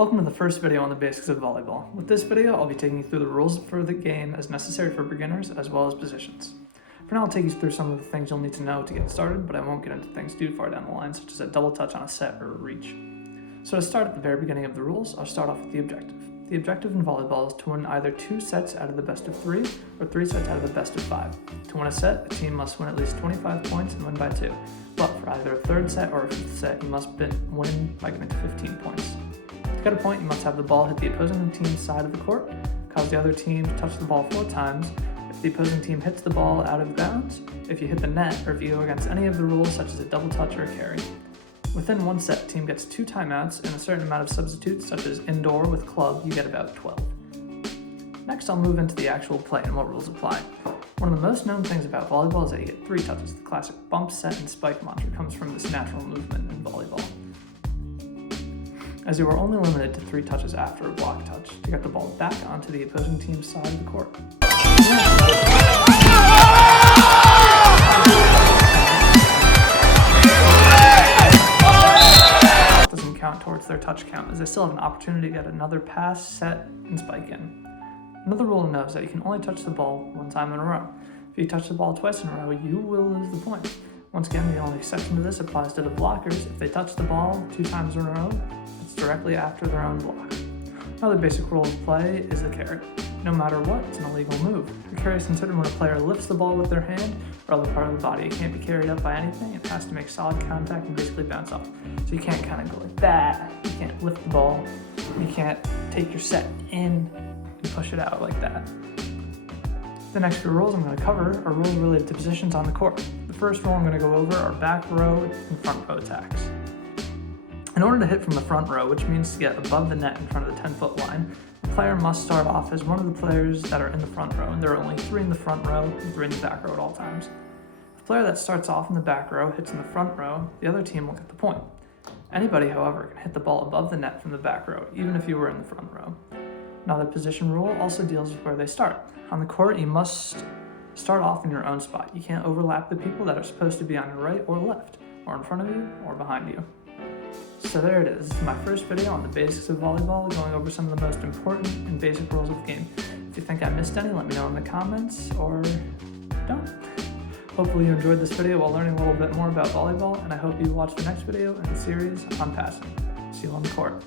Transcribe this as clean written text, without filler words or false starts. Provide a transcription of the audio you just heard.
Welcome to the first video on the basics of volleyball. With this video, I'll be taking you through the rules for the game as necessary for beginners, as well as positions. For now, I'll take you through some of the things you'll need to know to get started, but I won't get into things too far down the line, such as a double touch on a set or a reach. So to start at the very beginning of the rules, I'll start off with the objective. The objective in volleyball is to win either 2 sets out of the best of 3, or 3 sets out of the best of 5. To win a set, a team must win at least 25 points and win by 2. But for either a third set or a fifth set, you must win by getting to 15 points. To get a point, you must have the ball hit the opposing team's side of the court, cause the other team to touch the ball 4 times, if the opposing team hits the ball out of bounds, if you hit the net, or if you go against any of the rules such as a double touch or a carry. Within one set, team gets 2 timeouts and a certain amount of substitutes such as indoor with club, you get about 12. Next, I'll move into the actual play and what rules apply. One of the most known things about volleyball is that you get 3 touches. The classic bump, set, and spike mantra comes from this natural movement in volleyball. As you are only limited to 3 touches after a block touch to get the ball back onto the opposing team's side of the court. Doesn't count towards their touch count, as they still have an opportunity to get another pass, set, and spike in. Another rule to know is that you can only touch the ball 1 time in a row. If you touch the ball twice in a row, you will lose the point. Once again, the only exception to this applies to the blockers. If they touch the ball 2 times in a row, it's directly after their own block. Another basic rule of play is the carry. No matter what, it's an illegal move. The carry is considered when a player lifts the ball with their hand or other part of the body. It can't be carried up by anything. It has to make solid contact and basically bounce off. So you can't kind of go like that. You can't lift the ball. You can't take your set in and push it out like that. The next few rules I'm going to cover are rules related to positions on the court. The first rule I'm going to go over are back row and front row attacks. In order to hit from the front row, which means to get above the net in front of the 10-foot line, the player must start off as one of the players that are in the front row, and there are only 3 in the front row and 3 in the back row at all times. The player that starts off in the back row hits in the front row, the other team will get the point. Anybody, however, can hit the ball above the net from the back row, even if you were in the front row. Another position rule also deals with where they start. On the court, you must start off in your own spot. You can't overlap the people that are supposed to be on your right or left, or in front of you, or behind you. So there it is. This is my first video on the basics of volleyball, going over some of the most important and basic rules of the game. If you think I missed any, let me know in the comments, or don't. Hopefully you enjoyed this video while learning a little bit more about volleyball, and I hope you watch the next video in the series on passing. See you on the court.